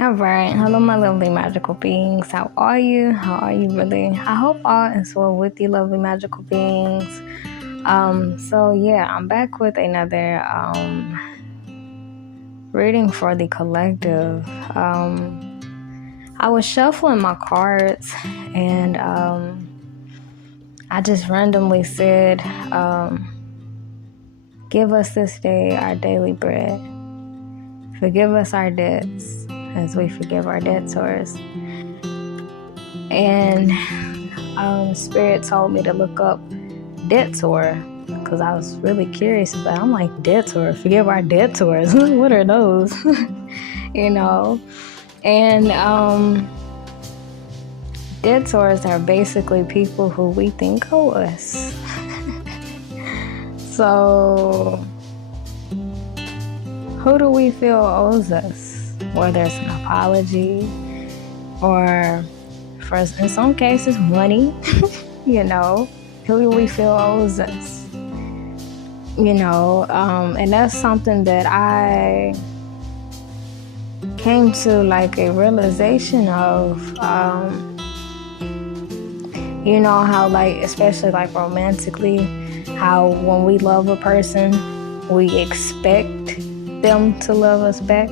All right. Hello, my lovely magical beings. How are you? How are you really? I hope all is well with you, lovely magical beings. I'm back with another reading for the collective. I was shuffling my cards and I just randomly said, give us this day our daily bread. Forgive us our debts as we forgive our debtors. And Spirit told me to look up debtor because I was really curious. But I'm like, debtor, forgive our debtors. What are those? And debtors are basically people who we think owe us. So who do we feel owes us? Whether it's an apology or, in some cases, money, who do we feel owes us? And that's something that I came to like a realization of, how like, especially like romantically, how when we love a person, we expect them to love us back.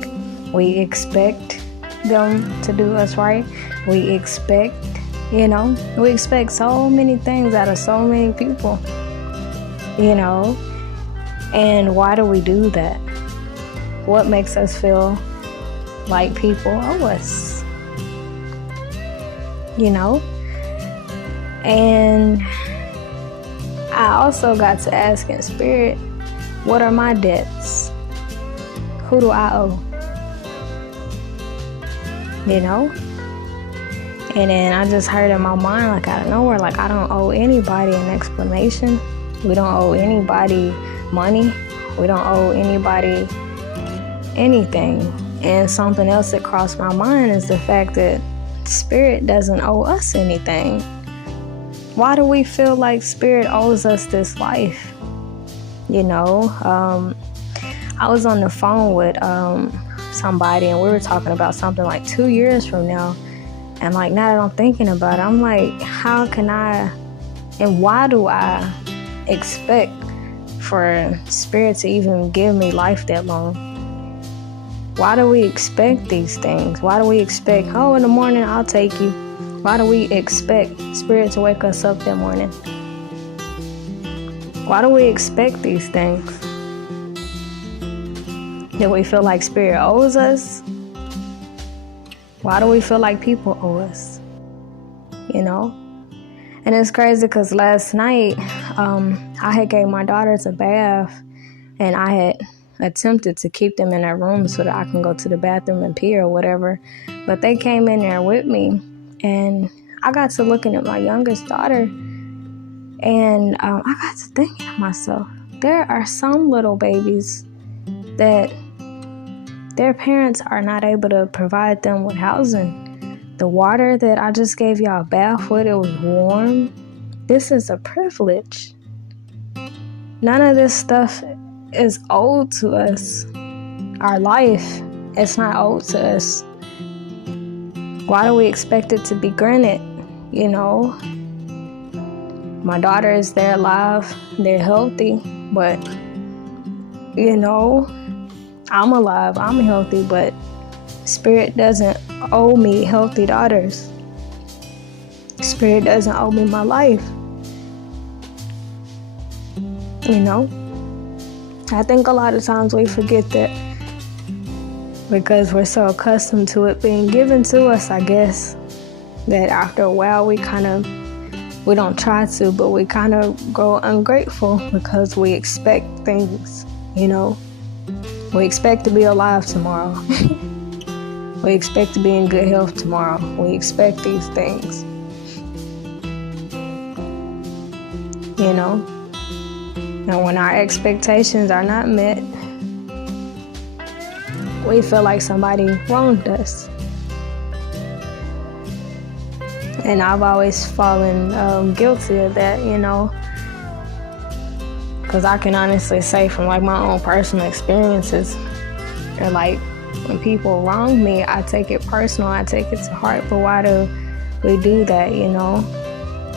We expect them to do us right. We expect so many things out of so many people, and why do we do that? What makes us feel like people owe us, and I also got to ask in spirit, what are my debts? Who do I owe? And then I just heard in my mind, like out of nowhere, like I don't owe anybody an explanation. We don't owe anybody money. We don't owe anybody anything. And something else that crossed my mind is the fact that Spirit doesn't owe us anything. Why do we feel like Spirit owes us this life? I was on the phone with somebody and we were talking about something like 2 years from now, and like now that I'm thinking about it, I'm like, how can I and why do I expect for Spirit to even give me life that long? Why do we expect these things? Why do we expect, in the morning I'll take you? Why do we expect Spirit to wake us up that morning? Why do we expect these things? Do we feel like Spirit owes us? Why do we feel like people owe us? And it's crazy because last night I had gave my daughters a bath, and I had attempted to keep them in their room so that I can go to the bathroom and pee or whatever. But they came in there with me, and I got to looking at my youngest daughter, and I got to thinking to myself, there are some little babies that their parents are not able to provide them with housing. The water that I just gave y'all a bath with, it was warm. This is a privilege. None of this stuff is owed to us. Our life, it's not owed to us. Why do we expect it to be granted? My daughters, they're alive, they're healthy, but I'm alive, I'm healthy, but Spirit doesn't owe me healthy daughters. Spirit doesn't owe me my life. I think a lot of times we forget that because we're so accustomed to it being given to us, I guess, that after a while we don't try to, but we kind of grow ungrateful because we expect things, We expect to be alive tomorrow. We expect to be in good health tomorrow. We expect these things. And when our expectations are not met, we feel like somebody wronged us. And I've always fallen guilty of that, because I can honestly say from like my own personal experiences, or like When people wrong me, I take it personal, I take it to heart. But why do we do that, you know?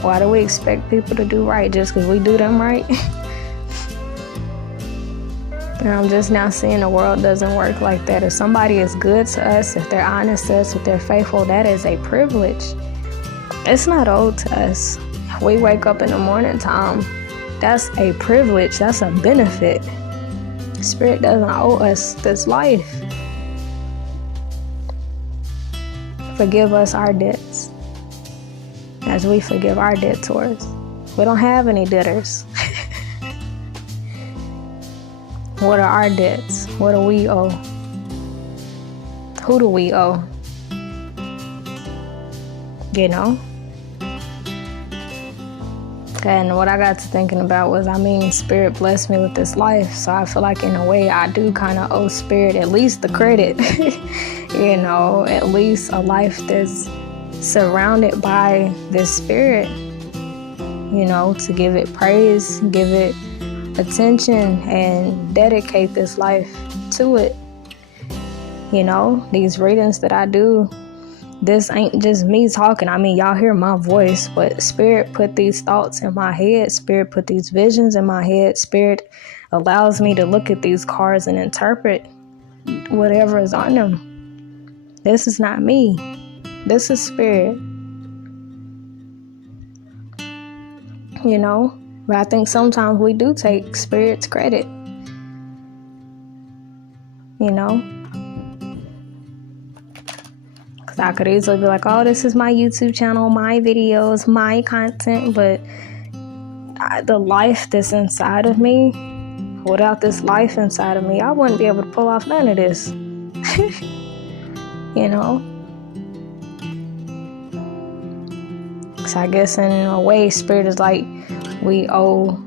Why do we expect people to do right just because we do them right? And I'm just now seeing the world doesn't work like that. If somebody is good to us, if they're honest to us, if they're faithful, that is a privilege. It's not owed to us. We wake up in the morning time, that's a privilege, that's a benefit. Spirit doesn't owe us this life. Forgive us our debts as we forgive our debtors. We don't have any debtors. What are our debts? What do we owe? Who do we owe? You know? And what I got to thinking about was, Spirit blessed me with this life. So I feel like in a way I do kind of owe Spirit at least the credit. You know, at least a life that's surrounded by this Spirit. You know, to give it praise, give it attention, and dedicate this life to it. You know, these readings that I do, this ain't just me talking. Y'all hear my voice, but Spirit put these thoughts in my head. Spirit put these visions in my head. Spirit allows me to look at these cards and interpret whatever is on them. This is not me. This is Spirit. You know? But I think sometimes we do take Spirit's credit. You know? Because I could easily be like, oh, this is my YouTube channel, my videos, my content. But the life that's inside of me, without this life inside of me, I wouldn't be able to pull off none of this. You know? So I guess in a way, Spirit is like, we owe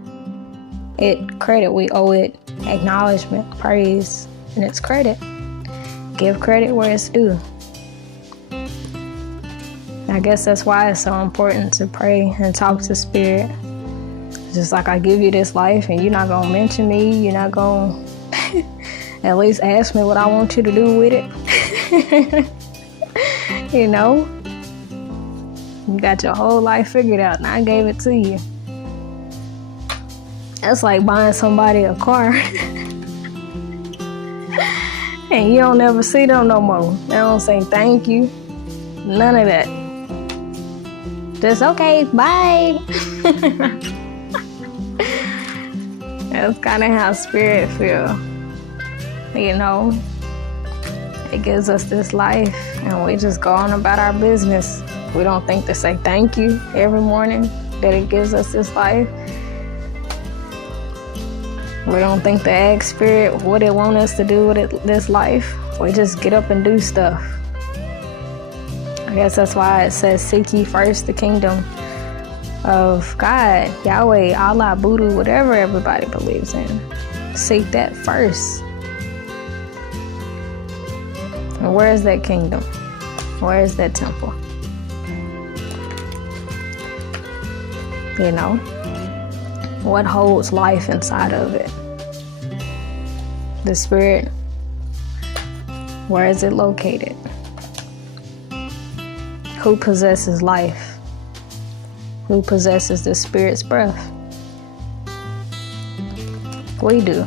it credit. We owe it acknowledgement, praise, and it's credit. Give credit where it's due. I guess that's why it's so important to pray and talk to Spirit. Just like I give you this life and you're not going to mention me. You're not going to at least ask me what I want you to do with it. You know? You got your whole life figured out and I gave it to you. That's like buying somebody a car and you don't ever see them no more. They don't say thank you. None of that. Just okay, bye. That's kind of how Spirit feel. You know, it gives us this life and we just go on about our business. We don't think to say thank you every morning that it gives us this life. We don't think to ask Spirit what it want us to do with this life. We just get up and do stuff. I guess that's why it says, seek ye first the kingdom of God, Yahweh, Allah, Buddha, whatever everybody believes in. Seek that first. And where is that kingdom? Where is that temple? You know? What holds life inside of it? The Spirit. Where is it located? Who possesses life? Who possesses the Spirit's breath? We do.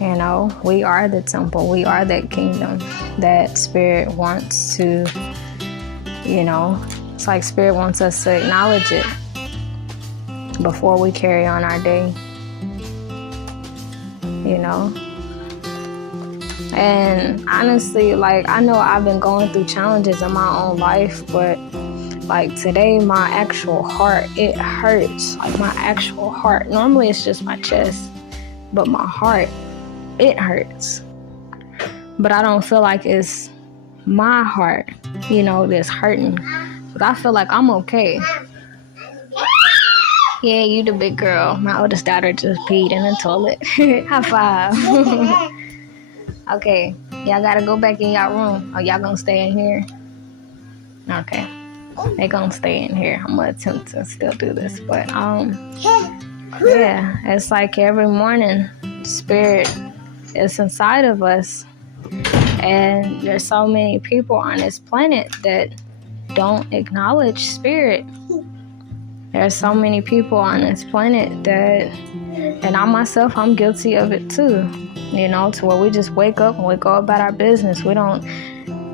You know, we are the temple. We are that kingdom that Spirit wants to, you know, it's like Spirit wants us to acknowledge it before we carry on our day. You know? And honestly, like, I know I've been going through challenges in my own life, but like today, my actual heart, it hurts. Like my actual heart. Normally it's just my chest, but my heart, it hurts. But I don't feel like it's my heart, you know, that's hurting. But I feel like I'm okay. Yeah, you the big girl. My oldest daughter just peed in the toilet. High five. Okay, y'all gotta go back in y'all room. Oh, y'all gonna stay in here? Okay, they gonna stay in here. I'm gonna attempt to still do this, but yeah, it's like every morning, Spirit is inside of us, And there's so many people on this planet that don't acknowledge spirit. There's so many people on this planet that, and I myself, I'm guilty of it too, to where we just wake up and we go about our business. We don't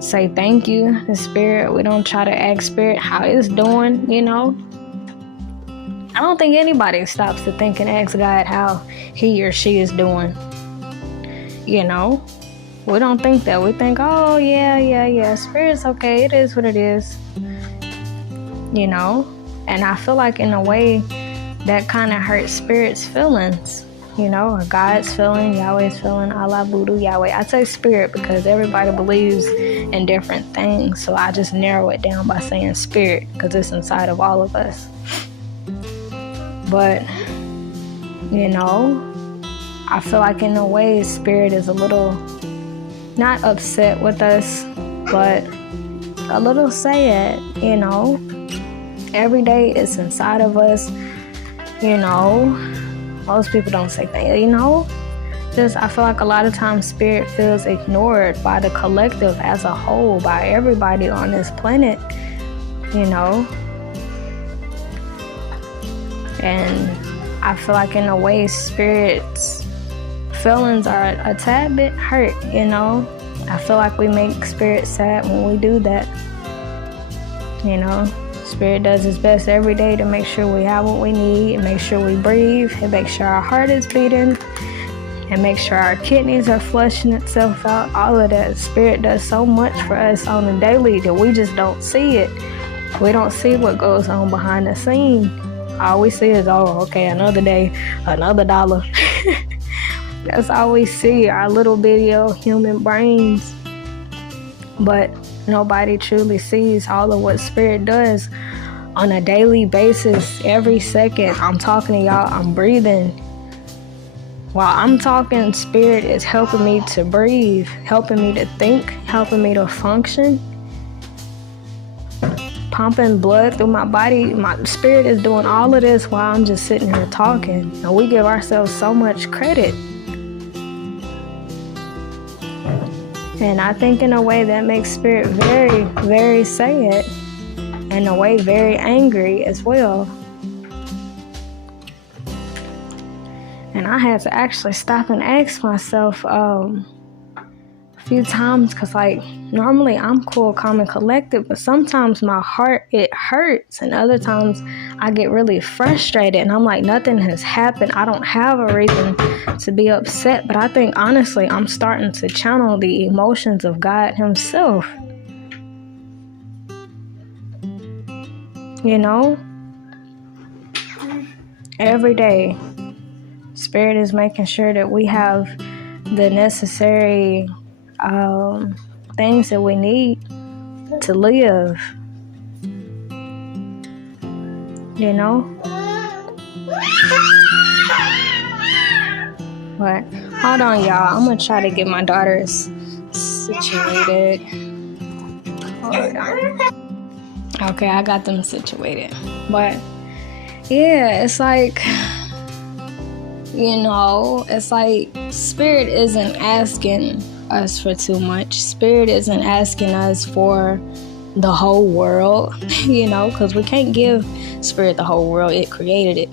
say thank you to spirit. We don't try to ask spirit how it's doing, I don't think anybody stops to think and ask God how he or she is doing. We don't think that. We think, oh, yeah, spirit's okay. It is what it is. And I feel like in a way that kind of hurts spirit's feelings, or God's feeling, Yahweh's feeling, Allah, Voodoo, Yahweh. I say spirit because everybody believes in different things. So I just narrow it down by saying spirit because it's inside of all of us. But, I feel like in a way spirit is a little not upset with us, but a little sad, Every day it's inside of us, Most people don't say that, Just, I feel like a lot of times spirit feels ignored by the collective as a whole, by everybody on this planet, And I feel like in a way spirit's feelings are a tad bit hurt, I feel like we make spirit sad when we do that, Spirit does its best every day to make sure we have what we need, and make sure we breathe, and make sure our heart is beating, and make sure our kidneys are flushing itself out. All of that. Spirit does so much for us on a daily that we just don't see it. We don't see what goes on behind the scene. All we see is, another day, another dollar. That's all we see, our little video human brains. But nobody truly sees all of what spirit does on a daily basis. Every second I'm talking to y'all, I'm breathing. While I'm talking, spirit is helping me to breathe, helping me to think, helping me to function, pumping blood through my body. My spirit is doing all of this while I'm just sitting here talking. And we give ourselves so much credit. And I think in a way that makes spirit very, very sad. In a way, very angry as well. And I had to actually stop and ask myself a few times, because normally I'm cool, calm, and collected, but sometimes my heart, it hurts, and other times I get really frustrated, and I'm like, nothing has happened. I don't have a reason to be upset, but I think honestly I'm starting to channel the emotions of God himself. Every day spirit is making sure that we have the necessary things that we need to live, But hold on, y'all, I'm gonna try to get my daughters situated. Hold on. Okay, I got them situated. But yeah, it's like, it's like spirit isn't asking us for too much. Spirit isn't asking us for the whole world, because we can't give spirit the whole world. It created it.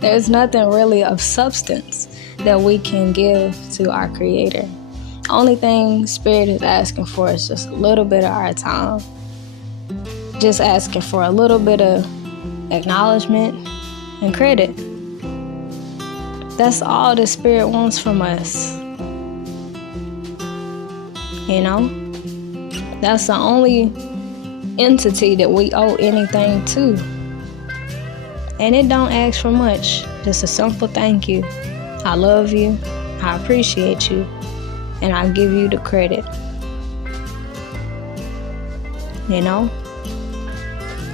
There's nothing really of substance that we can give to our creator. Only thing spirit is asking for is just a little bit of our time. Just asking for a little bit of acknowledgement and credit. That's all the spirit wants from us. That's the only entity that we owe anything to. And it don't ask for much. Just a simple thank you. I love you. I appreciate you. And I give you the credit.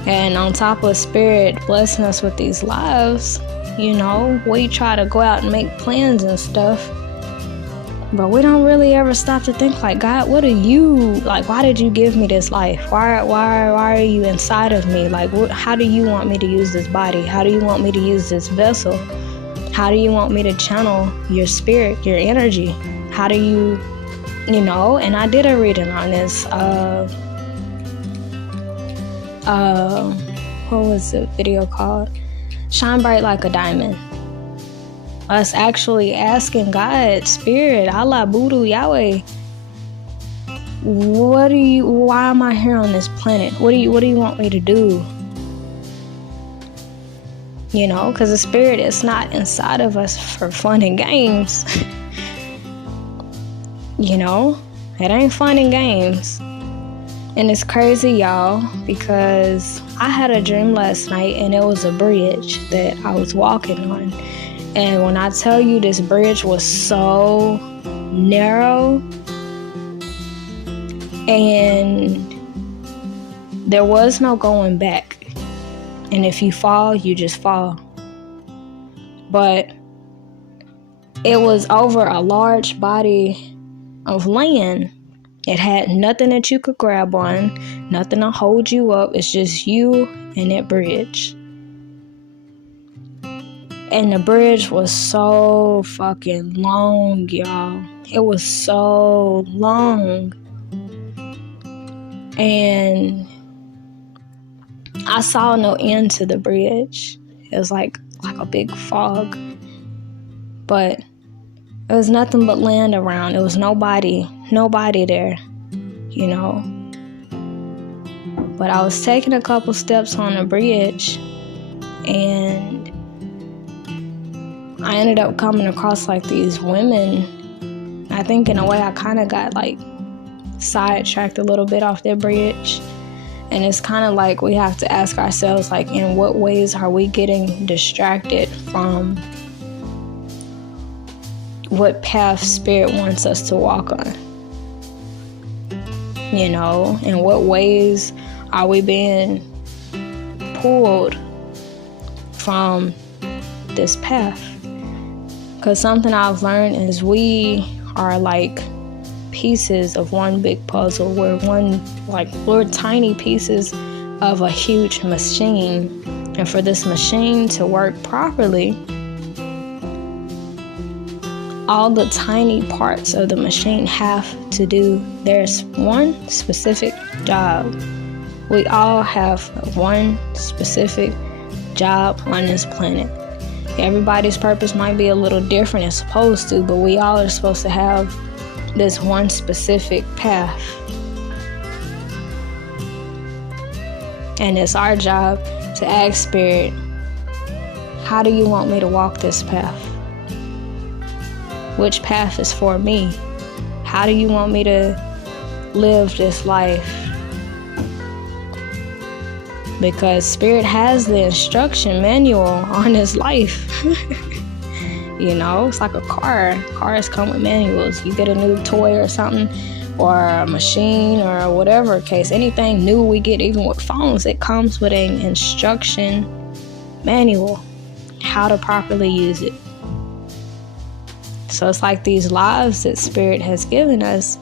And on top of spirit blessing us with these lives, we try to go out and make plans and stuff. But we don't really ever stop to think like, God, what are you, why did you give me this life? Why are you inside of me? How do you want me to use this body? How do you want me to use this vessel? How do you want me to channel your spirit, your energy? How do you And I did a reading on this. What was the video called? Shine Bright Like a Diamond. Us actually asking God, Spirit, Allah, Buddha, Yahweh, why am I here on this planet? What do you want me to do? Because the Spirit is not inside of us for fun and games. It ain't fun and games. And it's crazy, y'all, because I had a dream last night, and it was a bridge that I was walking on. And when I tell you, this bridge was so narrow, and there was no going back. And if you fall, you just fall. But it was over a large body of land. It had nothing that you could grab on, nothing to hold you up. It's just you and that bridge. And the bridge was so fucking long, y'all. It was so long. And I saw no end to the bridge. It was like a big fog. But it was nothing but land around. It was nobody there, But I was taking a couple steps on the bridge, and I ended up coming across like these women. I think in a way I kind of got like sidetracked a little bit off their bridge. And it's kind of like we have to ask ourselves, like, in what ways are we getting distracted from what path Spirit wants us to walk on? In what ways are we being pulled from this path? Because something I've learned is we are like pieces of one big puzzle. We're tiny pieces of a huge machine. And for this machine to work properly, all the tiny parts of the machine have to do there's one specific job. We all have one specific job on this planet. Everybody's purpose might be a little different, it's supposed to, but we all are supposed to have this one specific path. And it's our job to ask Spirit, how do you want me to walk this path? Which path is for me? How do you want me to live this life? Because Spirit has the instruction manual on his life. It's like a car. Cars come with manuals. You get a new toy or something, or a machine, or whatever case. Anything new we get, even with phones, it comes with an instruction manual, how to properly use it. So it's like these lives that Spirit has given us.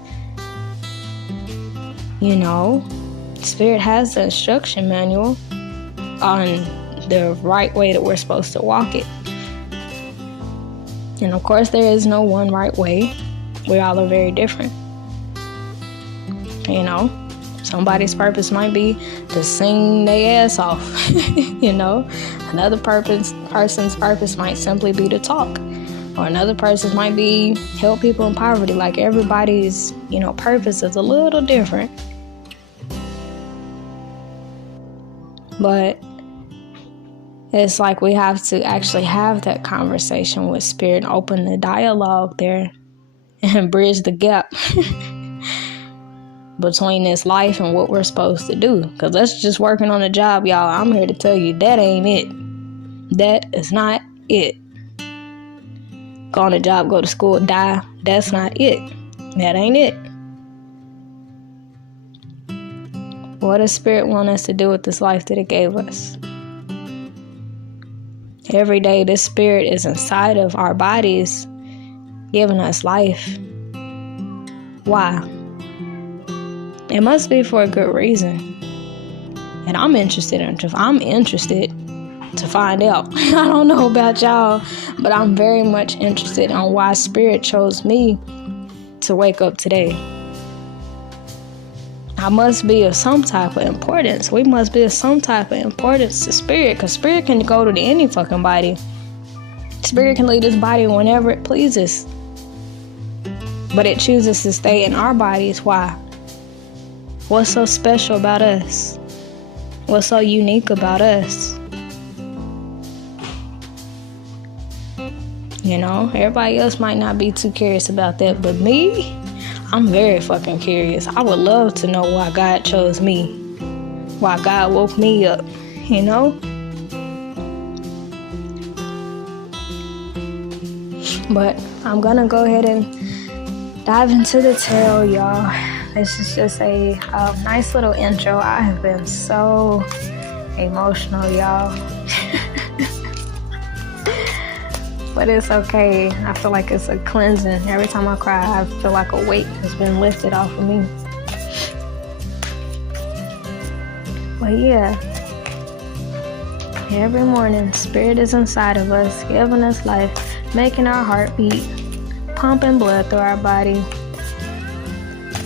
Spirit has the instruction manual on the right way that we're supposed to walk it. And of course, there is no one right way. We all are very different. Somebody's purpose might be to sing their ass off. Another person's purpose might simply be to talk. Or another person's might be help people in poverty. Like everybody's, purpose is a little different. But it's like we have to actually have that conversation with Spirit, open the dialogue there, and bridge the gap between this life and what we're supposed to do. Because that's just working on a job, y'all. I'm here to tell you that ain't it. That is not it. Go on a job, go to school, die. That's not it. That ain't it. What does Spirit want us to do with this life that it gave us? Every day, this Spirit is inside of our bodies, giving us life. Why? It must be for a good reason. And I'm interested to find out. I don't know about y'all, but I'm very much interested on why Spirit chose me to wake up today. I must be of some type of importance. We must be of some type of importance to spirit, because spirit can go to any fucking body. Spirit can leave this body whenever it pleases, but it chooses to stay in our bodies. Why? What's so special about us? What's so unique about us? You know, everybody else might not be too curious about that, but me, I'm very fucking curious. I would love to know why God chose me, why God woke me up, you know? But I'm gonna go ahead and dive into the tarot, y'all. This is just a nice little intro. I have been so emotional, y'all. But it's okay. I feel like it's a cleansing. Every time I cry, I feel like a weight has been lifted off of me. But yeah, every morning, Spirit is inside of us, giving us life, making our heart beat, pumping blood through our body,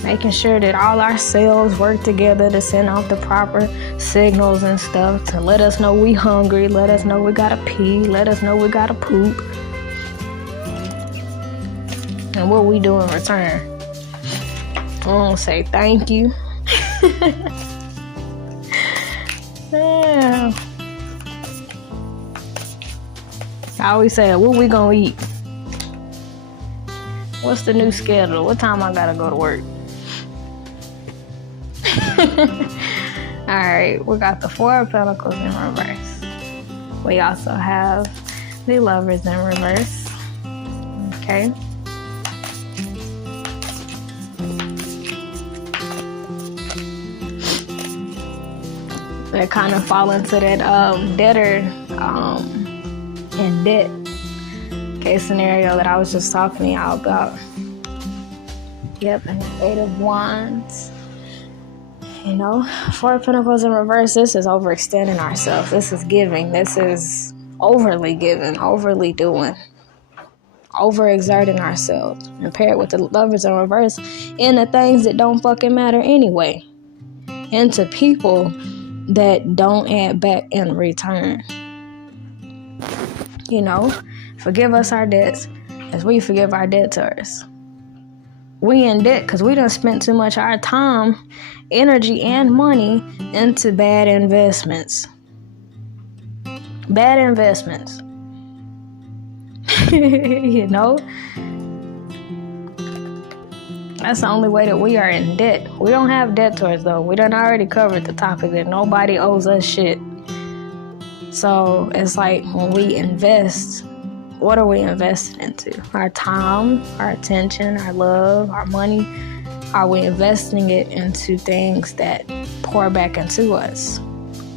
making sure that all our cells work together to send out the proper signals and stuff to let us know we hungry, let us know we gotta pee, let us know we gotta poop. And what we do in return, we don't say thank you. Yeah. I always say, what we gonna eat? What's the new schedule? What time I gotta go to work? Alright, we got the Four of Pentacles in reverse. We also have the Lovers in reverse. Okay. They kind of fall into that debtor and debt case scenario that I was just talking to y'all about. Yep, and the Eight of Wands. You know, Four of Pentacles in reverse, this is overextending ourselves. This is giving. This is overly giving, overly doing, overexerting ourselves. And paired with the Lovers in reverse in the things that don't fucking matter anyway. Into people that don't add back in return. You know, forgive us our debts as we forgive our debtors. We in debt because we done spent too much of our time, energy, and money into bad investments. Bad investments. You know? That's the only way that we are in debt. We don't have debtors, though. We done already covered the topic that nobody owes us shit. So it's like when we invest, what are we investing into? Our time, our attention, our love, our money. Are we investing it into things that pour back into us?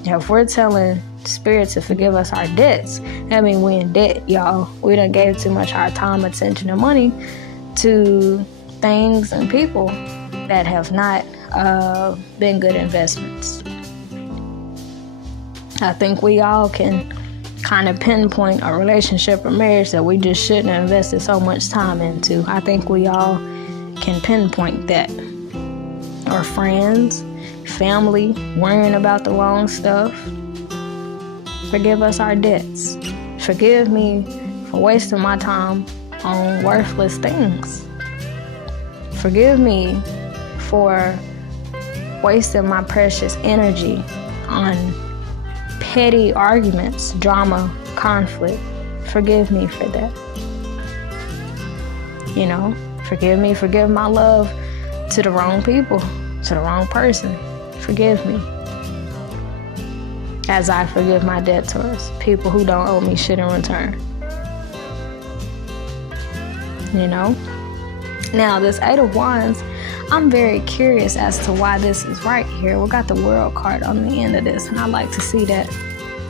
If we're telling Spirit to forgive us our debts, that means we in debt, y'all. We done gave too much of our time, attention, and money to things and people that have not been good investments. I think we all can kind of pinpoint a relationship or marriage that we just shouldn't have invested so much time into. I think we all can pinpoint that. Or friends, family, worrying about the wrong stuff. Forgive us our debts. Forgive me for wasting my time on worthless things. Forgive me for wasting my precious energy on petty arguments, drama, conflict. Forgive me for that. You know, forgive me, forgive my love to the wrong people, to the wrong person. Forgive me. As I forgive my debtors, people who don't owe me shit in return. You know? Now, this Eight of Wands, I'm very curious as to why this is right here. We got the World card on the end of this, and I like to see that.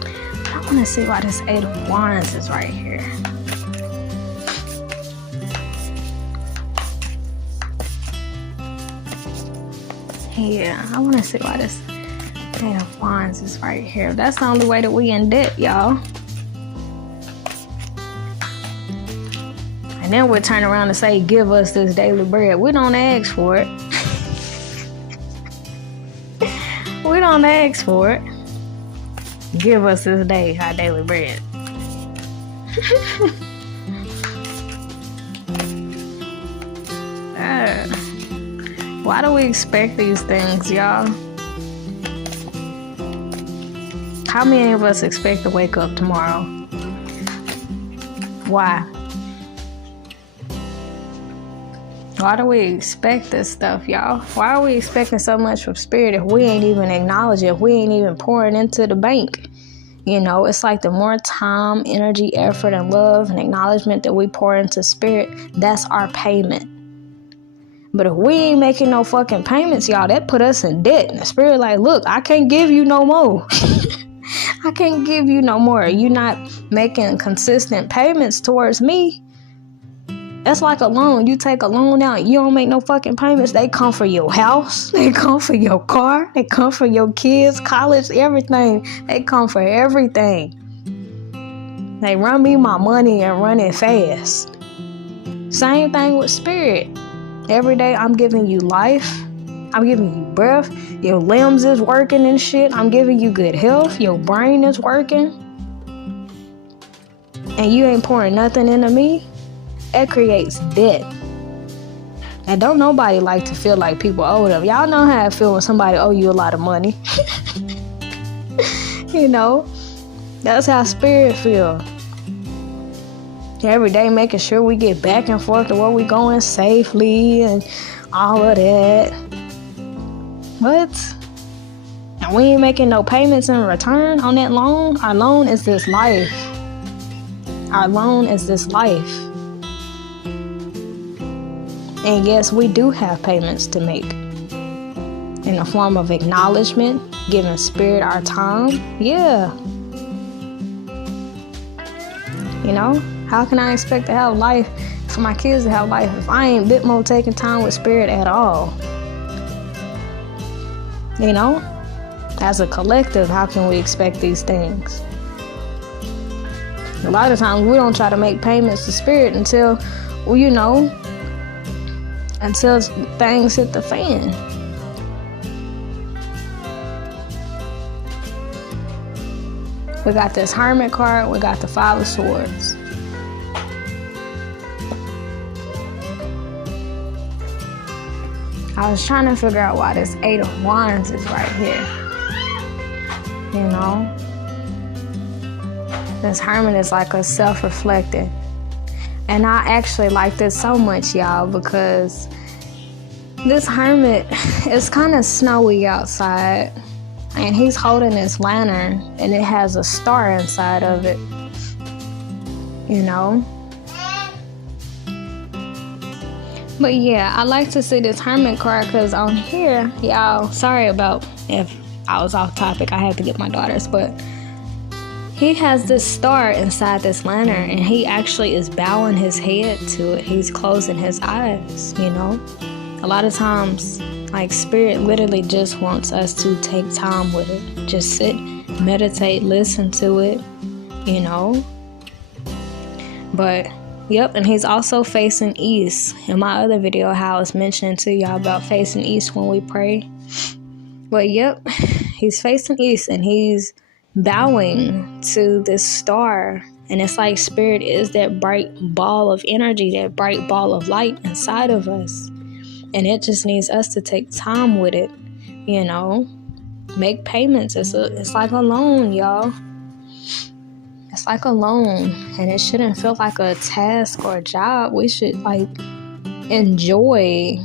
But I want to see why this Eight of Wands is right here. Yeah, I want to see why this Eight of Wands is right here. That's the only way that we in debt, y'all. And then we'll turn around and say, give us this daily bread. We don't ask for it. We don't ask for it. Give us this day our daily bread. Why do we expect these things, y'all? How many of us expect to wake up tomorrow? Why? Why do we expect this stuff, y'all? Why are we expecting so much from spirit if we ain't even acknowledging, if we ain't even pouring into the bank? You know, it's like the more time, energy, effort, and love and acknowledgement that we pour into spirit, that's our payment. But if we ain't making no fucking payments, y'all, that put us in debt. And the spirit like, look, I can't give you no more. I can't give you no more. You're not making consistent payments towards me. That's like a loan. You take a loan out, you don't make no fucking payments. They come for your house. They come for your car. They come for your kids, college, everything. They come for everything. They run me my money and run it fast. Same thing with spirit. Every day I'm giving you life. I'm giving you breath. Your limbs is working and shit. I'm giving you good health. Your brain is working. And you ain't pouring nothing into me. That creates debt. And don't nobody like to feel like people owe them. Y'all know how I feel when somebody owe you a lot of money. You know, that's how spirit feel. Every day making sure we get back and forth to where we going safely and all of that. What? And we ain't making no payments in return on that loan. Our loan is this life. Our loan is this life. And yes, we do have payments to make in the form of acknowledgement, giving spirit our time. Yeah. You know, how can I expect to have life, for my kids to have life, if I ain't bit more taking time with spirit at all? You know, as a collective, how can we expect these things? A lot of times we don't try to make payments to spirit until, well, you know, until things hit the fan. We got this Hermit card. We got the Five of Swords. I was trying to figure out why this Eight of Wands is right here. You know? This Hermit is like a self-reflecting. And I actually like this so much, y'all, because this Hermit, it's kind of snowy outside. And he's holding this lantern, and it has a star inside of it. You know? But yeah, I like to see this Hermit card because on here, y'all, sorry about if I was off topic. I had to get my daughters, but he has this star inside this lantern, and he actually is bowing his head to it. He's closing his eyes, you know? A lot of times, like, spirit literally just wants us to take time with it. Just sit, meditate, listen to it, you know? But, yep, and he's also facing east. In my other video, how I was mentioning to y'all about facing east when we pray. But, yep, he's facing east, and he's bowing to this star. And it's like spirit is that bright ball of energy, that bright ball of light inside of us. And it just needs us to take time with it, you know, make payments. It's like a loan, y'all. It's like a loan, and it shouldn't feel like a task or a job. We should like enjoy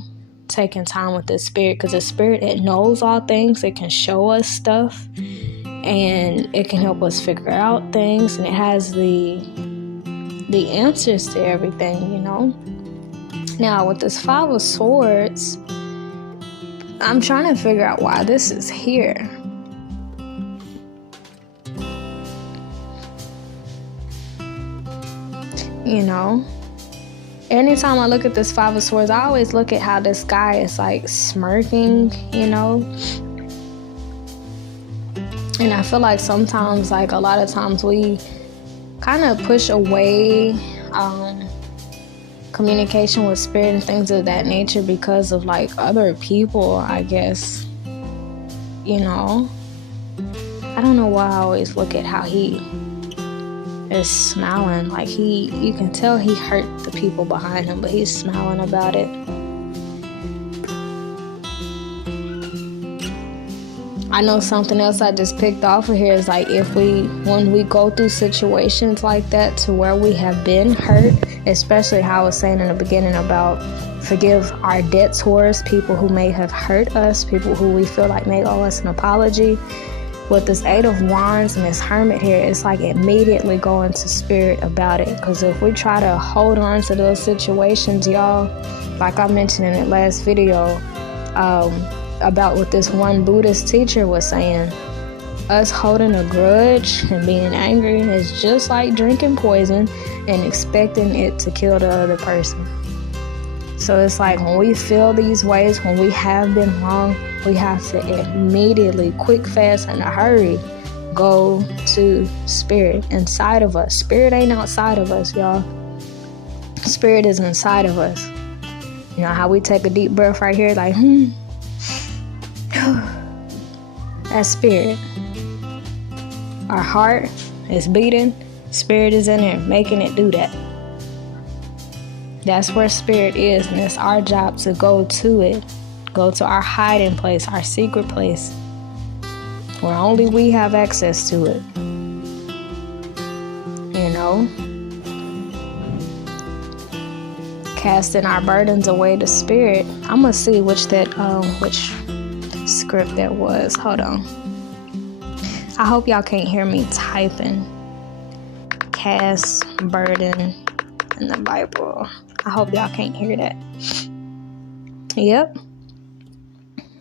taking time with the spirit, because the spirit, it knows all things. It can show us stuff, and it can help us figure out things, and it has the answers to everything, you know. Now, with this Five of Swords, I'm trying to figure out why this is here. You know, anytime I look at this Five of Swords, I always look at how this guy is like smirking, you know. And I feel like sometimes, like a lot of times, we kind of push away communication with spirit and things of that nature because of like other people, I guess. You know, I don't know why I always look at how he is smiling. Like you can tell he hurt the people behind him, but he's smiling about it. I know something else I just picked off of here is like when we go through situations like that to where we have been hurt, especially how I was saying in the beginning about forgive our debtors, people who may have hurt us, people who we feel like may owe us an apology. With this Eight of Wands and this Hermit here, it's like immediately go into spirit about it. Because if we try to hold on to those situations, y'all, like I mentioned in the last video, about what this one Buddhist teacher was saying, us holding a grudge and being angry is just like drinking poison and expecting it to kill the other person. So it's like when we feel these ways, when we have been wrong, we have to immediately, quick, fast, in a hurry, go to spirit inside of us. Spirit ain't outside of us, y'all. Spirit is inside of us. You know how we take a deep breath right here, like, That's spirit. Our heart is beating. Spirit is in there making it do that. That's where spirit is, and it's our job to go to it. Go to our hiding place, our secret place, where only we have access to it. You know? Casting our burdens away to spirit. I'm gonna see which script that was. Hold on. I hope y'all can't hear me typing. Cast burden in the Bible. I hope y'all can't hear that. Yep.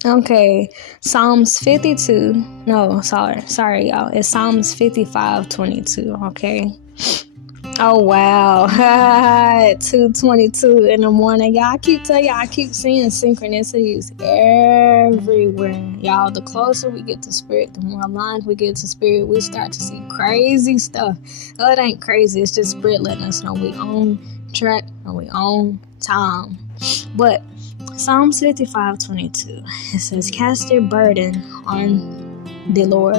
Okay. Psalms 52. No, sorry, y'all. It's Psalms 55:22. Okay. Oh wow. 2:22 in the morning. Y'all, I keep seeing synchronicities everywhere. Y'all, the closer we get to spirit, the more aligned we get to spirit, we start to see crazy stuff. Oh, it ain't crazy, it's just spirit letting us know we own track and we own time. But Psalms 55:22, it says, cast your burden on the Lord,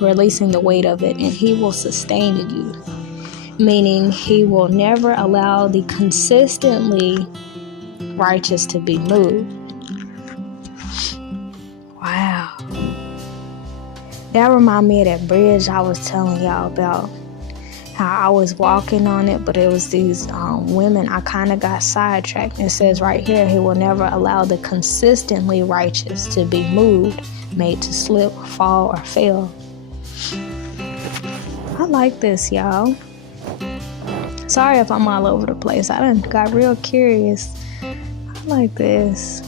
releasing the weight of it, and he will sustain you. Meaning he will never allow the consistently righteous to be moved. Wow. That reminded me of that bridge I was telling y'all about. How I was walking on it, but it was these women. I kind of got sidetracked. It says right here, he will never allow the consistently righteous to be moved, made to slip, fall, or fail. I like this, y'all. Sorry if I'm all over the place. I done got real curious. I like this.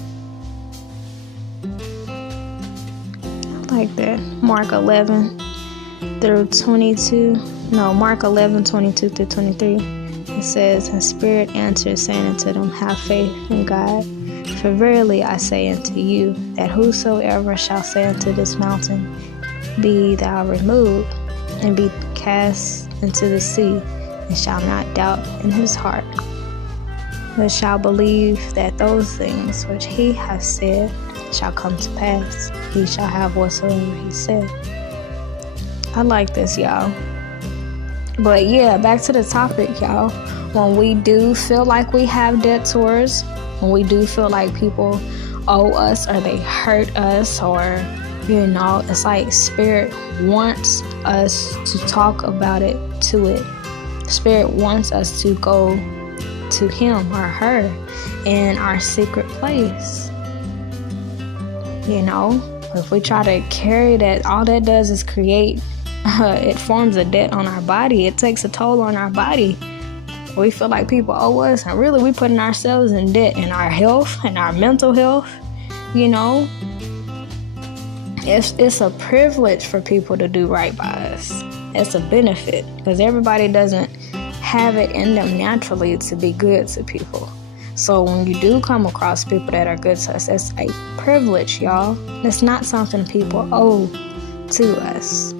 I like that. Mark 11:22-23. It says, and Spirit answered, saying unto them, have faith in God. For verily I say unto you, that whosoever shall say unto this mountain, be thou removed, and be cast into the sea, and shall not doubt in his heart, but shall believe that those things which he hath said shall come to pass, he shall have whatsoever he said. I like this, y'all. But yeah, back to the topic, y'all. When we do feel like we have debtors, when we do feel like people owe us or they hurt us, or it's like spirit wants us to talk about it to it. Spirit wants us to go to him or her in our secret place. If we try to carry that, all that does is create, it forms a debt on our body. It takes a toll on our body. We feel like people owe us, and really we putting ourselves in debt in our health and our mental health. It's a privilege for people to do right by us. It's a benefit, because everybody doesn't have it in them naturally to be good to people. So when you do come across people that are good to us, it's a privilege, y'all. It's not something people owe to us.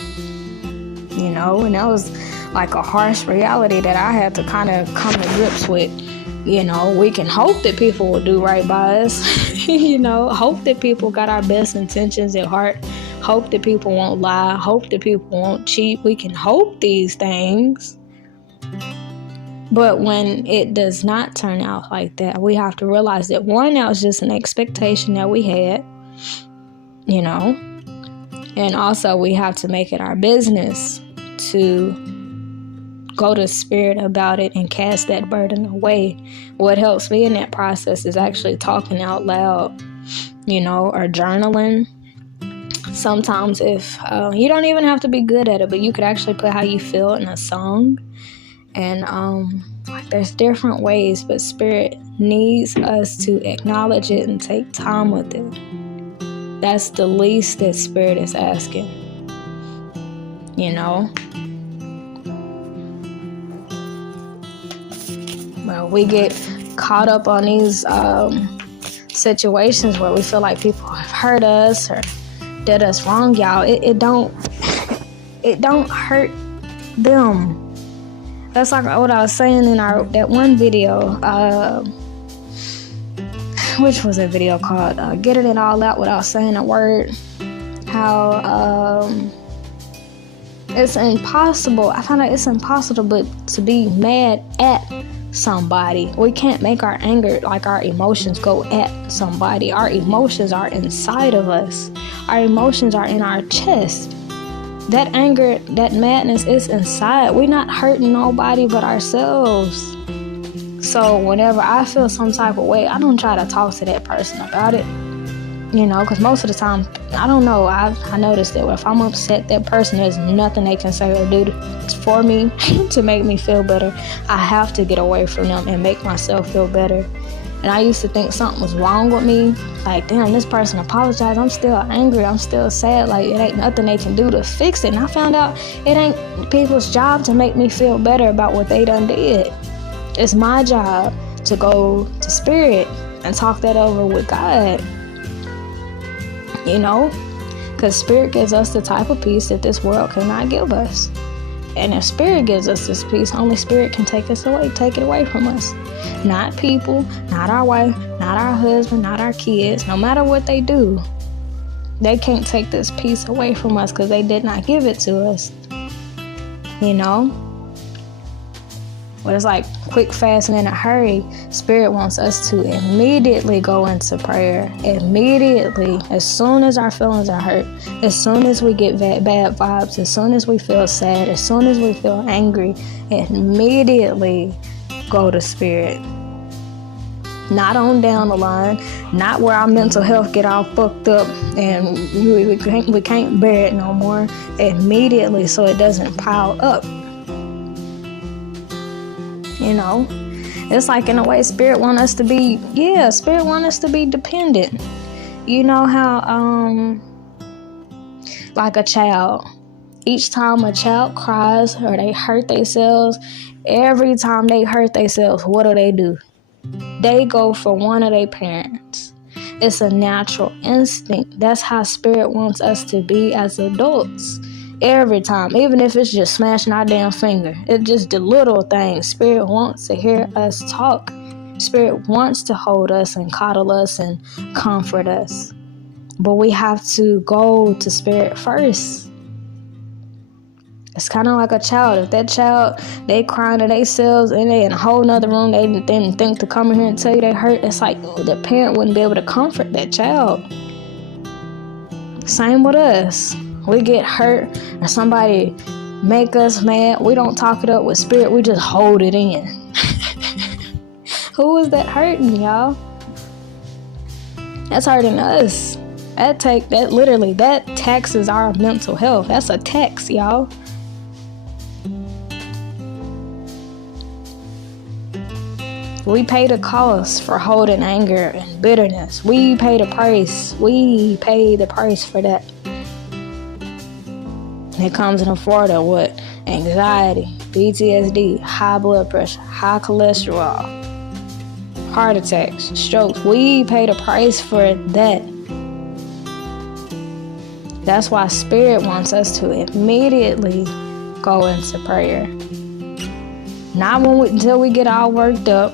And that was like a harsh reality that I had to kind of come to grips with We can hope that people will do right by us. Hope that people got our best intentions at heart. Hope that people won't lie. Hope that people won't cheat. We can hope these things. But when it does not turn out like that, we have to realize that one, that was just an expectation that we had, and also we have to make it our business to go to Spirit about it and cast that burden away. What helps me in that process is actually talking out loud, or journaling. Sometimes if you don't even have to be good at it, but you could actually put how you feel in a song. And there's different ways, but Spirit needs us to acknowledge it and take time with it. That's the least that Spirit is asking. But we get caught up on these situations where we feel like people have hurt us or did us wrong, y'all. It don't hurt them. That's like what I was saying in that one video, which was a video called Getting It All Out Without Saying a Word. How it's impossible. I found out it's impossible to be mad at somebody. We can't make our anger, our emotions, go at somebody. Our emotions are inside of us. Our emotions are in our chest. That anger, that madness is inside. We're not hurting nobody but ourselves. So whenever I feel some type of way, I don't try to talk to that person about it. Because most of the time, I don't know. I noticed that if I'm upset, that person, there's nothing they can say or do for me to make me feel better. I have to get away from them and make myself feel better. And I used to think something was wrong with me. Like, damn, this person apologized. I'm still angry. I'm still sad. It ain't nothing they can do to fix it. And I found out it ain't people's job to make me feel better about what they done did. It's my job to go to Spirit and talk that over with God. Because Spirit gives us the type of peace that this world cannot give us. And if Spirit gives us this peace, only Spirit can take it away from us. Not people, not our wife, not our husband, not our kids. No matter what they do, they can't take this peace away from us because they did not give it to us. But it's like quick, fast, and in a hurry. Spirit wants us to immediately go into prayer. Immediately. As soon as our feelings are hurt. As soon as we get bad vibes. As soon as we feel sad. As soon as we feel angry. Immediately go to Spirit. Not on down the line. Not where our mental health get all fucked up and we can't bear it no more. Immediately, so it doesn't pile up. It's like, in a way, Spirit want us to be dependent. How like a child, each time a child cries or they hurt themselves, every time they hurt themselves, what do? They go for one of their parents. It's a natural instinct. That's how Spirit wants us to be as adults. Every time, even if it's just smashing our damn finger, it's just the little things. Spirit wants to hear us talk. Spirit wants to hold us and coddle us and comfort us. But we have to go to Spirit first. It's kind of like a child. If that child, they crying to themselves and they in a whole nother room, they didn't think to come in here and tell you they hurt. It's like the parent wouldn't be able to comfort that child. Same with us. We get hurt or somebody make us mad. We don't talk it up with Spirit. We just hold it in. Who is that hurting, y'all? That's hurting us. That taxes our mental health. That's a tax, y'all. We pay the cost for holding anger and bitterness. We pay the price. We pay the price for that. It comes in the form of what? Anxiety, PTSD, high blood pressure, high cholesterol, heart attacks, strokes. We pay the price for that. That's why Spirit wants us to immediately go into prayer. Not until we get all worked up.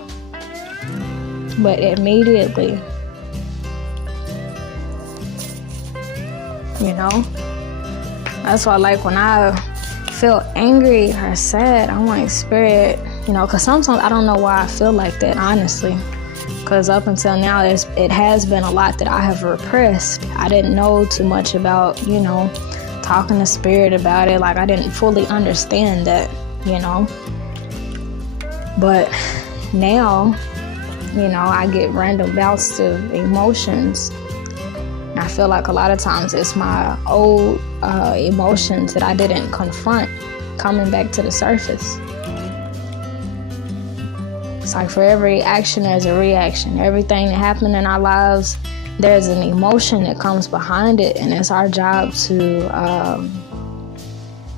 But immediately, you know, that's why, like, when I feel angry or sad, I'm like, Spirit, you know, because sometimes I don't know why I feel like that, honestly. Because up until now, it has been a lot that I have repressed. I didn't know too much about, you know, talking to Spirit about it. Like, I didn't fully understand that, you know. But now, you know, I get random bouts of emotions. And I feel like a lot of times it's my old emotions that I didn't confront coming back to the surface. It's like for every action, there's a reaction. Everything that happened in our lives, there's an emotion that comes behind it. And it's our job to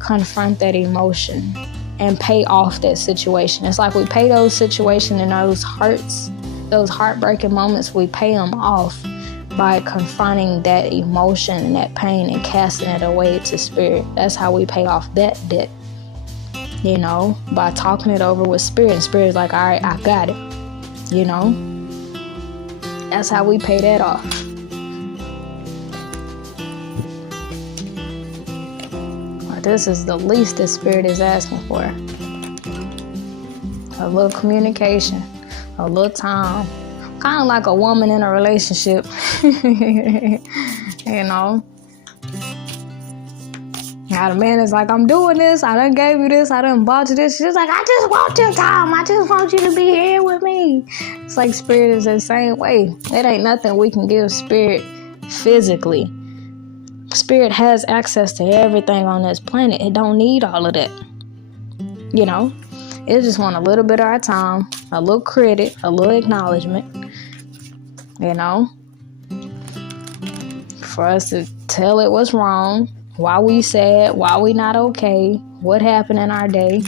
confront that emotion and pay off that situation. It's like we pay those situations and those hurts, those heartbreaking moments, we pay them off by confronting that emotion and that pain and casting it away to Spirit. That's how we pay off that debt. You know, by talking it over with Spirit. And Spirit's like, all right, I got it. You know, that's how we pay that off. But this is the least that Spirit is asking for. A little communication, a little time. Kind of like a woman in a relationship. You know. Now the man is like, I'm doing this. I done gave you this. I done bought you this. She's like, I just want your time. I just want you to be here with me. It's like Spirit is the same way. It ain't nothing we can give Spirit physically. Spirit has access to everything on this planet. It don't need all of that. You know, it just want a little bit of our time, a little credit, a little acknowledgement. You know, for us to tell it what's wrong. Why we sad, why we not okay, what happened in our day.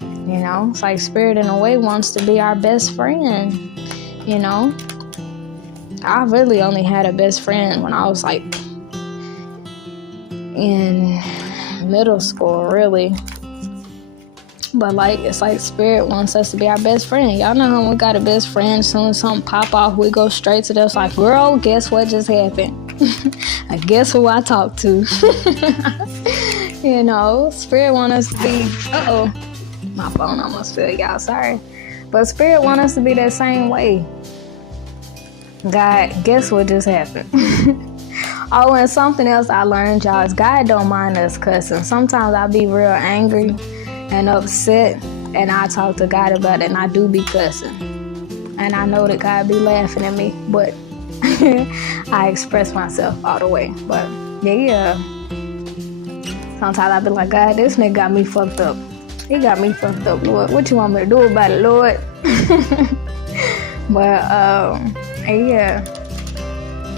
You know, it's like Spirit in a way wants to be our best friend. You know, I really only had a best friend when I was like in middle school, really. But like, it's like Spirit wants us to be our best friend. Y'all know how we got a best friend, as soon as something pop off, we go straight to them. It's like, girl, guess what just happened? I guess who I talked to. You know, Spirit want us to be, my phone almost fell, y'all, sorry. But Spirit want us to be that same way. God, guess what just happened? Oh, and something else I learned, y'all, is God don't mind us cussing. Sometimes I be real angry and upset, and I talk to God about it, and I do be cussing. And I know that God be laughing at me, but I express myself all the way. But yeah, sometimes I be like, God, this nigga got me fucked up. He got me fucked up, Lord. What you want me to do about it, Lord? But yeah,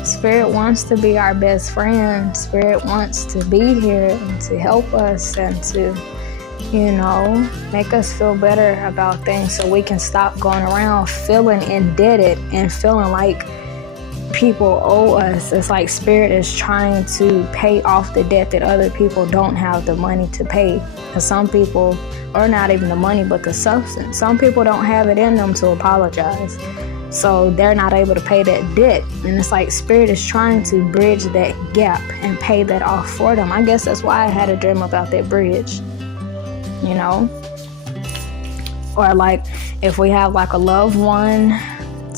Spirit wants to be our best friend. Spirit wants to be here and to help us and to, you know, make us feel better about things so we can stop going around feeling indebted and feeling like people owe us. It's like Spirit is trying to pay off the debt that other people don't have the money to pay. And some people, or not even the money, but the substance. Some people don't have it in them to apologize. So they're not able to pay that debt. And it's like Spirit is trying to bridge that gap and pay that off for them. I guess that's why I had a dream about that bridge. You know? Or like if we have like a loved one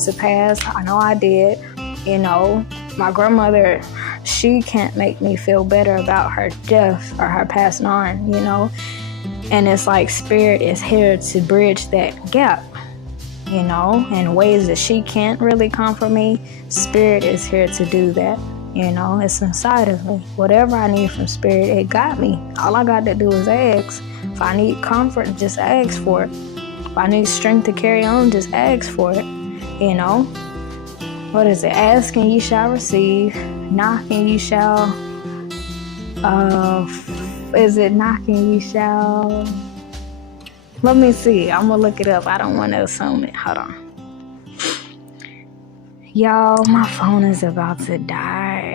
to pass, I know I did. You know, my grandmother, she can't make me feel better about her death or her passing on, you know. And it's like Spirit is here to bridge that gap, you know, in ways that she can't really comfort me. Spirit is here to do that, you know. It's inside of me. Whatever I need from Spirit, it got me. All I got to do is ask. If I need comfort, just ask for it. If I need strength to carry on, just ask for it, you know. What is it? Ask and ye shall receive. Knock and ye shall. Is it knock and ye shall? Let me see. I'm gonna look it up. I don't want to assume it. Hold on. Y'all, my phone is about to die.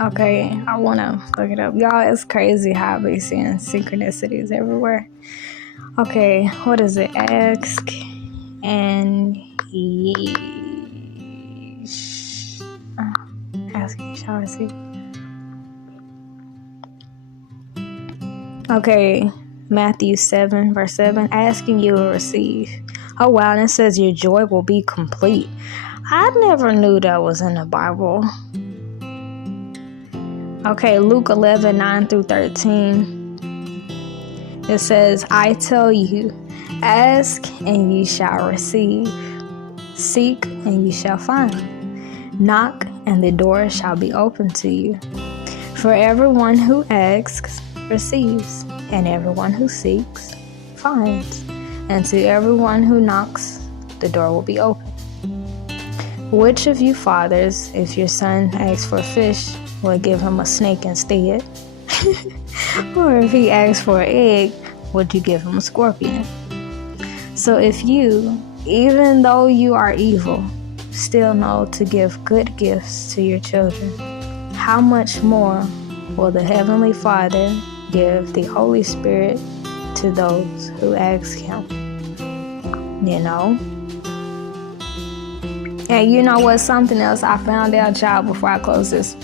Okay, I want to look it up. Y'all, it's crazy how I be seeing synchronicities everywhere. Okay, what is it? Ask and ye ask and ye shall receive. Okay, Matthew 7, verse 7. Ask and you will receive. Oh wow, and it says your joy will be complete. I never knew that was in the Bible. Okay, Luke 11, 9 through 13. It says, I tell you, ask and ye shall receive. Seek and ye shall find. Knock and the door shall be opened to you. For everyone who asks receives, and everyone who seeks finds, and to everyone who knocks the door will be open. Which of you fathers, if your son asks for a fish, will give him a snake instead? Or if he asks for an egg, would you give him a scorpion? So if you, even though you are evil, still know to give good gifts to your children, how much more will the Heavenly Father give the Holy Spirit to those who ask Him? You know? And you know what? Something else I found out, y'all, before I close this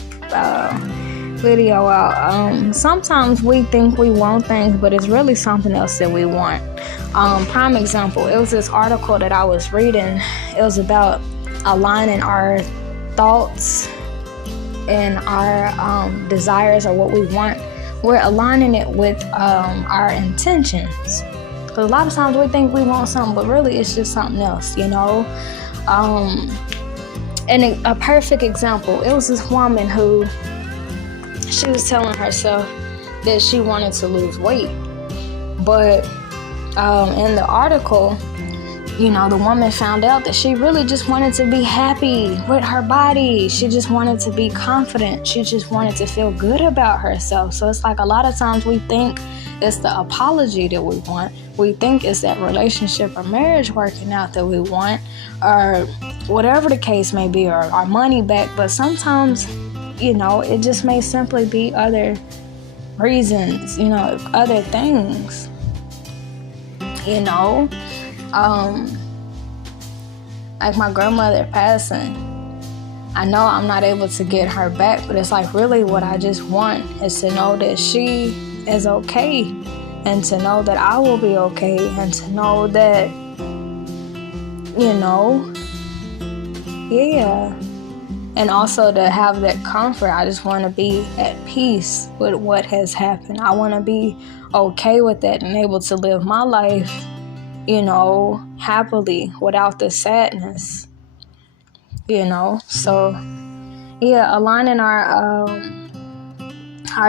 video out. Sometimes we think we want things, but it's really something else that we want. Prime example, it was this article that I was reading. It was about aligning our thoughts and our desires, or what we want. We're aligning it with our intentions. Because a lot of times we think we want something, but really it's just something else, you know? And a perfect example, it was this woman who, she was telling herself that she wanted to lose weight. But in the article, you know, the woman found out that she really just wanted to be happy with her body. She just wanted to be confident. She just wanted to feel good about herself. So it's like a lot of times we think it's the apology that we want. We think it's that relationship or marriage working out that we want, or whatever the case may be, or our money back. But sometimes, you know, it just may simply be other reasons, you know, other things, you know. Like my grandmother passing, I know I'm not able to get her back, but it's like really what I just want is to know that she is okay, and to know that I will be okay, and to know that, you know, yeah. And also to have that comfort. I just want to be at peace with what has happened. I want to be okay with that and able to live my life, you know, happily without the sadness, you know. So, yeah, aligning our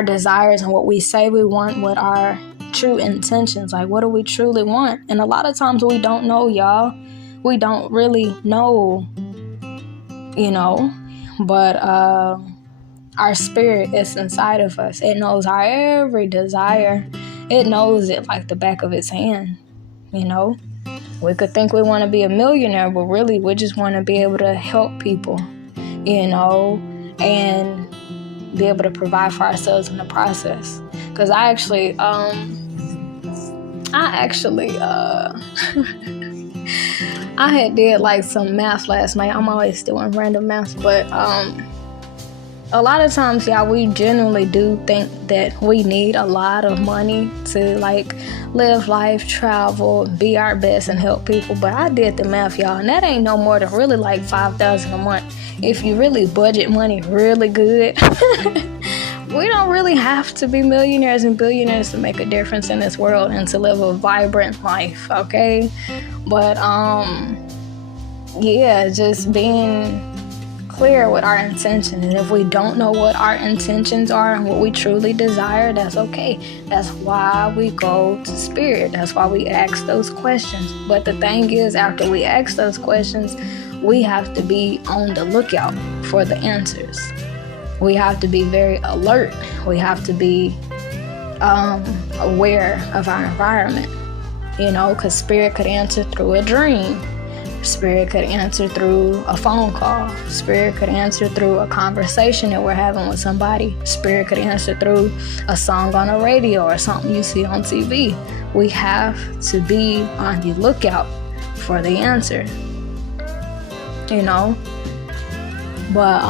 desires and what we say we want with our true intentions. Like, what do we truly want? And a lot of times we don't know, y'all. We don't really know, you know. But our spirit is inside of us. It knows our every desire. It knows it like the back of its hand, you know. We could think we want to be a millionaire, but really we just want to be able to help people, you know, and be able to provide for ourselves in the process. Because I actually I had did like some math last night. I'm always doing random math, but a lot of times, y'all, we genuinely do think that we need a lot of money to like live life, travel, be our best, and help people. But I did the math, y'all, and that ain't no more than really like $5,000 a month. If you really budget money really good, we don't really have to be millionaires and billionaires to make a difference in this world and to live a vibrant life, okay? But yeah, just being clear with our intention. And if we don't know what our intentions are and what we truly desire, that's okay. That's why we go to Spirit. That's why we ask those questions. But the thing is, after we ask those questions, we have to be on the lookout for the answers. We have to be very alert. We have to be aware of our environment, you know, because Spirit could answer through a dream. Spirit could answer through a phone call. Spirit could answer through a conversation that we're having with somebody. Spirit could answer through a song on the radio or something you see on TV. We have to be on the lookout for the answer, you know. But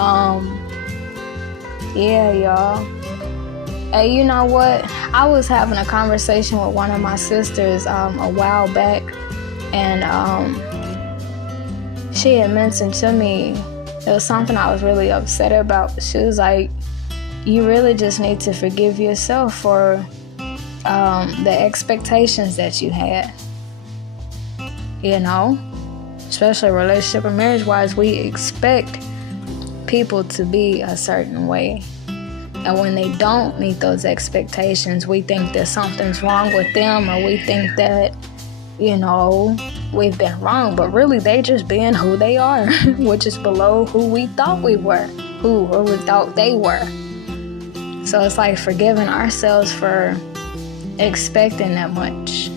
yeah, y'all. Hey, you know what? I was having a conversation with one of my sisters a while back, and she had mentioned to me, it was something I was really upset about. She was like, you really just need to forgive yourself for the expectations that you had. You know, especially relationship and marriage-wise, we expect people to be a certain way. And when they don't meet those expectations, we think that something's wrong with them, or we think that, you know, we've been wrong. But really, they just being who they are, which is below who we thought we were, who we thought they were. So it's like forgiving ourselves for expecting that much.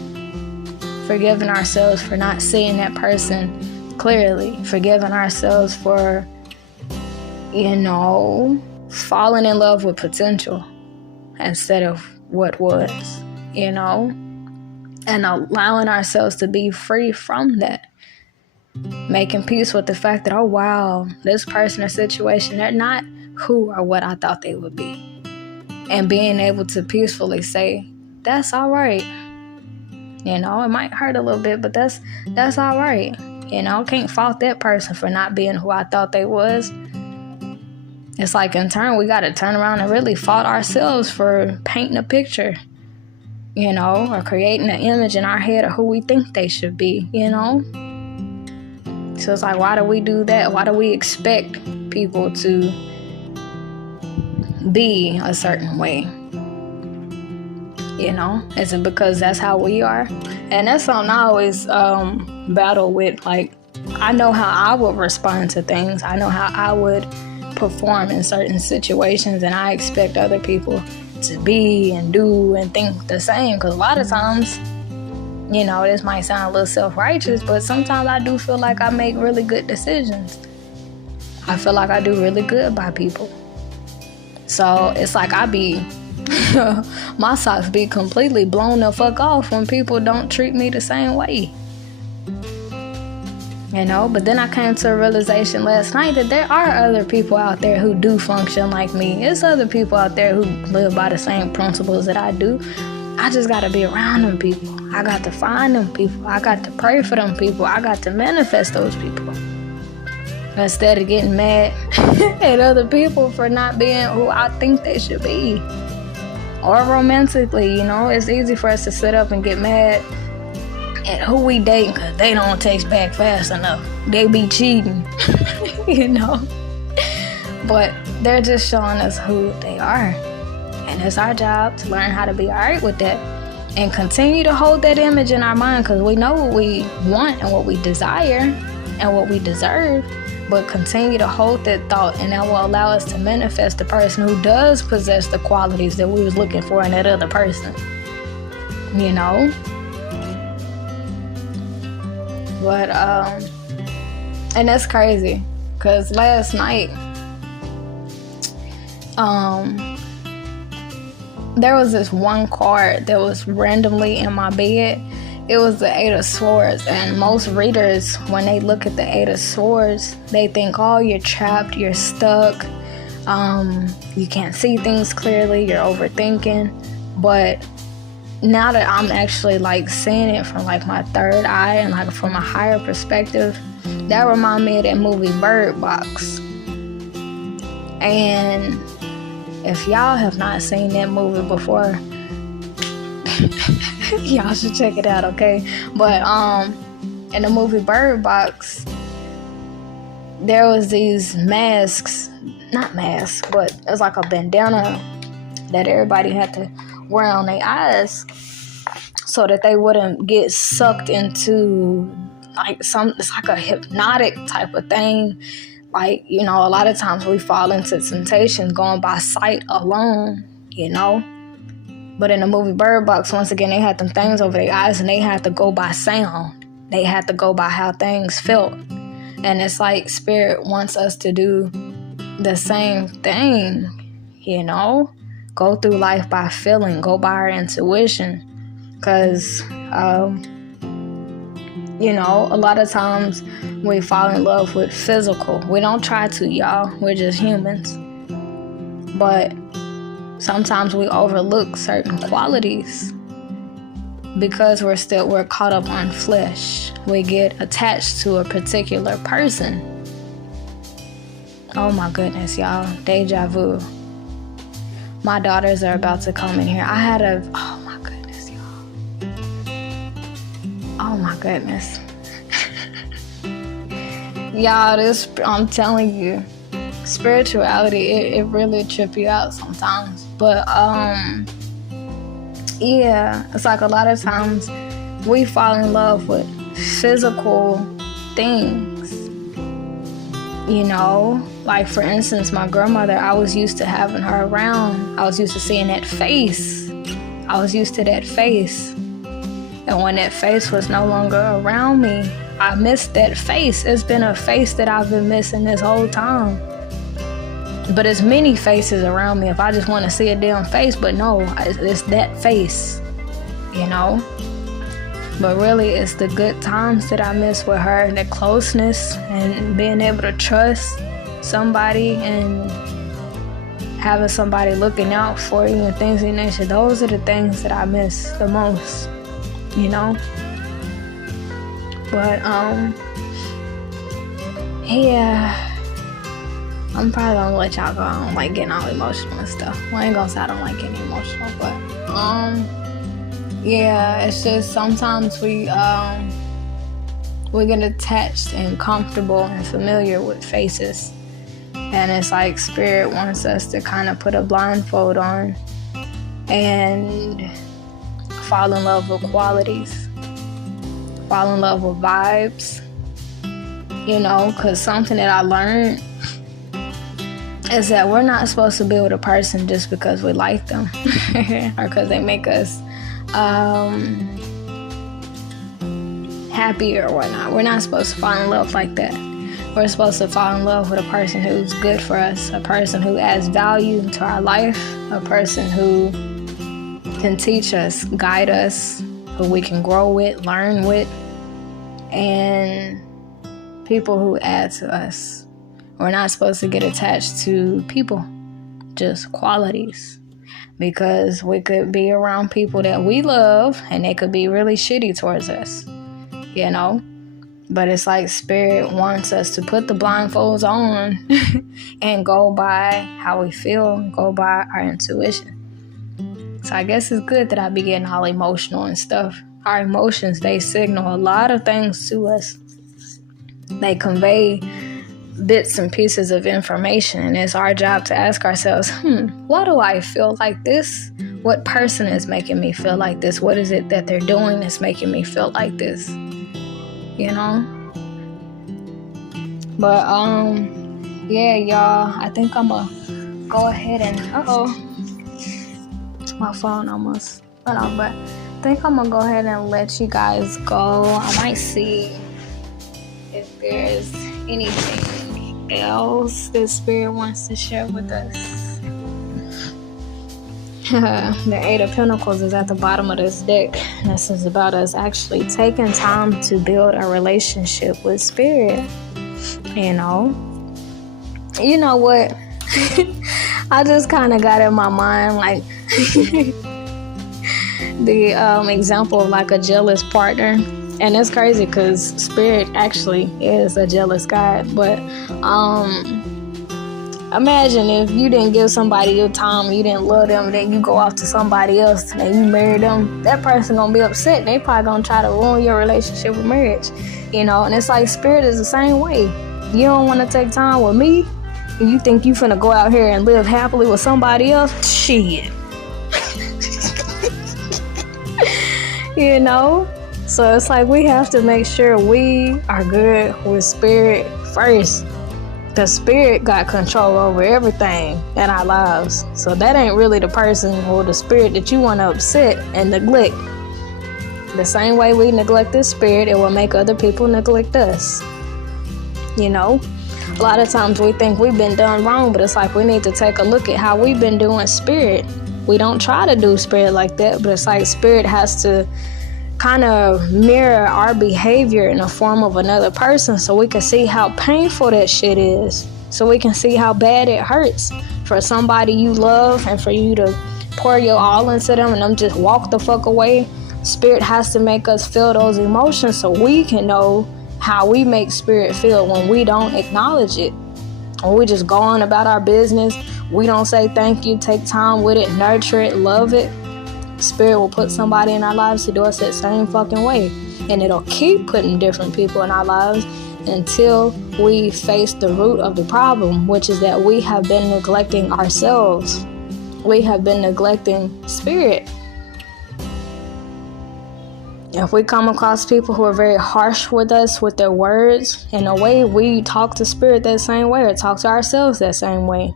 Forgiving ourselves for not seeing that person clearly. Forgiving ourselves for, you know, falling in love with potential instead of what was, you know, and allowing ourselves to be free from that. Making peace with the fact that, oh wow, this person or situation, they're not who or what I thought they would be. And being able to peacefully say, that's all right. You know, it might hurt a little bit, but that's all right. You know, can't fault that person for not being who I thought they was. It's like, in turn, we got to turn around and really fault ourselves for painting a picture, you know, or creating an image in our head of who we think they should be, you know. So it's like, why do we do that? Why do we expect people to be a certain way? You know, is it because that's how we are? And that's something I always battle with. Like, I know how I would respond to things. I know how I would perform in certain situations, and I expect other people to be and do and think the same. Because a lot of times, you know, this might sound a little self-righteous, but sometimes I do feel like I make really good decisions. I feel like I do really good by people. So it's like I be my socks be completely blown the fuck off when people don't treat me the same way. You know, but then I came to a realization last night that there are other people out there who do function like me. There's other people out there who live by the same principles that I do. I just got to be around them people. I got to find them people. I got to pray for them people. I got to manifest those people. Instead of getting mad at other people for not being who I think they should be. Or romantically, you know, it's easy for us to sit up and get mad at who we dating because they don't text back fast enough. They be cheating, you know. But they're just showing us who they are. And it's our job to learn how to be all right with that and continue to hold that image in our mind, because we know what we want and what we desire and what we deserve. But continue to hold that thought, and that will allow us to manifest the person who does possess the qualities that we was looking for in that other person. You know? But, and that's crazy, because last night, there was this one card that was randomly in my bed. It was the Eight of Swords, and most readers, when they look at the Eight of Swords, they think, oh, you're trapped, you're stuck, you can't see things clearly, you're overthinking. But now that I'm actually like seeing it from like my third eye and like from a higher perspective, that reminds me of that movie Bird Box. And if y'all have not seen that movie before, y'all should check it out, okay? But in the movie Bird Box, there was these masks, not masks, but it was like a bandana that everybody had to wear on their eyes so that they wouldn't get sucked into like it's like a hypnotic type of thing. Like, you know, a lot of times we fall into temptation going by sight alone, you know. But in the movie Bird Box, once again, they had them things over their eyes and they had to go by sound. they had to go by how things felt. And it's like Spirit wants us to do the same thing, go through life by feeling, go by our intuition. Because, a lot of times we fall in love with physical. We don't try to, y'all. We're just humans. But sometimes we overlook certain qualities because we're caught up on flesh. We get attached to a particular person. Oh my goodness, y'all. Deja vu. My daughters are about to come in here. Oh my goodness, y'all. Oh my goodness. Y'all, I'm telling you, spirituality, it really trip you out sometimes. But, it's like a lot of times we fall in love with physical things. Like for instance, my grandmother, I was used to having her around. I was used to seeing that face. I was used to that face. And when that face was no longer around me, I missed that face. It's been a face that I've been missing this whole time. But there's many faces around me if I just want to see a damn face. But no, it's that face, But really, it's the good times that I miss with her, the closeness and being able to trust somebody and having somebody looking out for you and things of that nature. Those are the things that I miss the most, But, I'm probably gonna let y'all go. I don't like getting all emotional and stuff. Well, I ain't gonna say I don't like getting emotional, but, it's just sometimes we get attached and comfortable and familiar with faces. And it's like Spirit wants us to kind of put a blindfold on and fall in love with qualities, fall in love with vibes, because something that I learned is that we're not supposed to be with a person just because we like them or because they make us happy or whatnot. We're not supposed to fall in love like that. We're supposed to fall in love with a person who's good for us, a person who adds value to our life, a person who can teach us, guide us, who we can grow with, learn with, and people who add to us. We're not supposed to get attached to people, just qualities. Because we could be around people that we love and they could be really shitty towards us, But it's like Spirit wants us to put the blindfolds on and go by how we feel, go by our intuition. So I guess it's good that I be getting all emotional and stuff. Our emotions, they signal a lot of things to us. They convey bits and pieces of information, and it's our job to ask ourselves, why do I feel like this? What person is making me feel like this? What is it that they're doing that's making me feel like this? But y'all, I think I'm gonna go ahead and my phone almost went off, but I think I'm gonna go ahead and let you guys go. I might see if there's anything else that Spirit wants to share with us. The Eight of Pentacles is at the bottom of this deck. This is about us actually taking time to build a relationship with Spirit. You know what? I just kind of got in my mind like the example of like a jealous partner. And it's crazy because Spirit actually is a jealous God. But imagine if you didn't give somebody your time, you didn't love them, then you go off to somebody else and you marry them. That person gonna be upset. They probably gonna try to ruin your relationship with marriage. And it's like Spirit is the same way. You don't want to take time with me, and you think you finna go out here and live happily with somebody else? Shit. So it's like we have to make sure we are good with Spirit first. The Spirit got control over everything in our lives. So that ain't really the person or the spirit that you want to upset and neglect. The same way we neglect the spirit, it will make other people neglect us. You know, a lot of times we think we've been done wrong, but it's like we need to take a look at how we've been doing spirit. We don't try to do spirit like that, but it's like spirit has to kind of mirror our behavior in the form of another person so we can see how painful that shit is. So we can see how bad it hurts for somebody you love and for you to pour your all into them and them just walk the fuck away. Spirit has to make us feel those emotions so we can know how we make spirit feel when we don't acknowledge it. When we just go on about our business, we don't say thank you, take time with it, nurture it, love it. Spirit will put somebody in our lives to do us that same fucking way. And it'll keep putting different people in our lives until we face the root of the problem, which is that we have been neglecting ourselves. We have been neglecting spirit. If we come across people who are very harsh with us with their words, in a way we talk to spirit that same way or talk to ourselves that same way.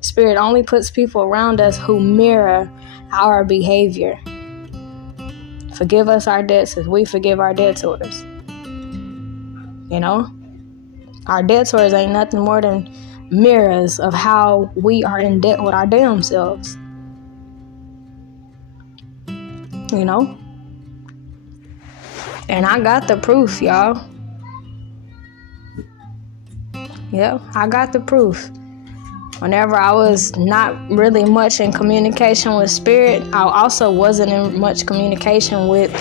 Spirit only puts people around us who mirror our behavior. Forgive us our debts as we forgive our debtors. You know, our debtors ain't nothing more than mirrors of how we are in debt with our damn selves. You know? And I got the proof, y'all. Yep, I got the proof. Whenever I was not really much in communication with spirit, I also wasn't in much communication with,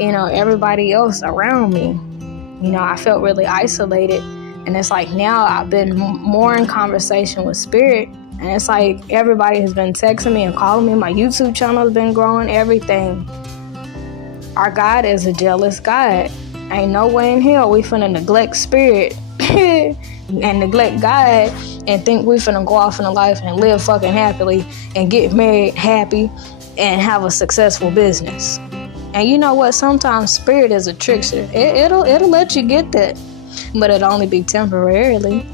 everybody else around me. I felt really isolated. And it's like now I've been more in conversation with spirit. And it's like everybody has been texting me and calling me. My YouTube channel has been growing, everything. Our God is a jealous God. Ain't no way in hell we finna neglect spirit and neglect God and think we finna go off in a life and live fucking happily and get married happy and have a successful business. And you know what? Sometimes spirit is a trickster. It'll let you get that, but it'll only be temporarily.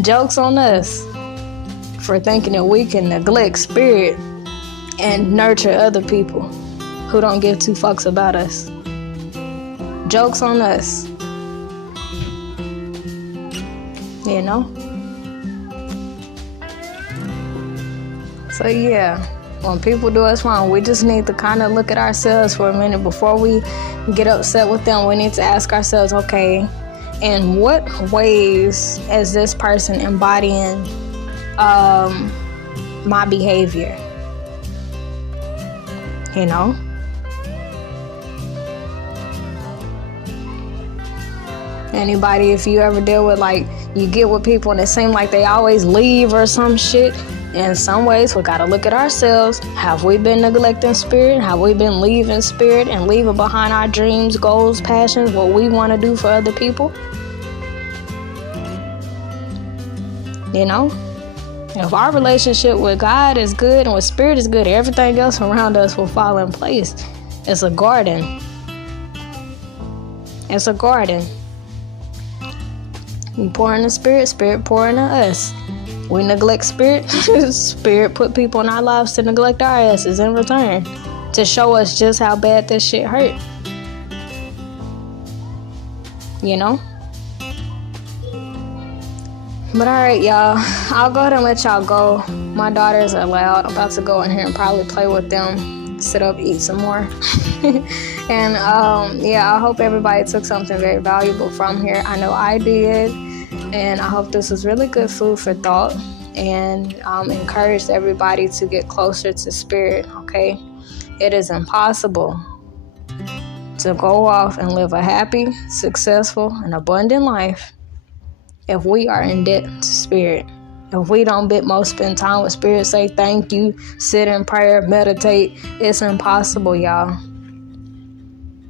Joke's on us for thinking that we can neglect spirit and nurture other people who don't give two fucks about us. Joke's on us. So yeah, when people do us wrong, we just need to kind of look at ourselves for a minute before we get upset with them. We need to ask ourselves, okay, in what ways is this person embodying my behavior? Anybody, if you ever deal with, you get with people and it seems like they always leave or some shit, in some ways we gotta look at ourselves. Have we been neglecting spirit? Have we been leaving spirit and leaving behind our dreams, goals, passions, what we want to do for other people? If our relationship with God is good and with spirit is good, everything else around us will fall in place. It's a garden. It's a garden. We pour into spirit, spirit pour into us. We neglect spirit, spirit put people in our lives to neglect our asses in return, to show us just how bad this shit hurt. But alright, y'all, I'll go ahead and let y'all go. My daughters are loud. I'm about to go in here and probably play with them, sit up, eat some more. And I hope everybody took something very valuable from here. I know I did. And I hope this was really good food for thought and encouraged everybody to get closer to spirit, okay? It is impossible to go off and live a happy, successful, and abundant life if we are in debt to spirit. If we don't spend time with spirit, say thank you, sit in prayer, meditate, it's impossible, y'all.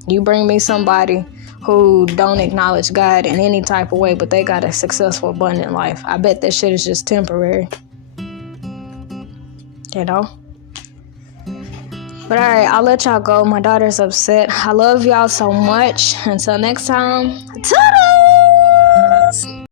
You bring me somebody who don't acknowledge God in any type of way, but they got a successful, abundant life. I bet that shit is just temporary. But alright, I'll let y'all go. My daughter's upset. I love y'all so much. Until next time, ta-da!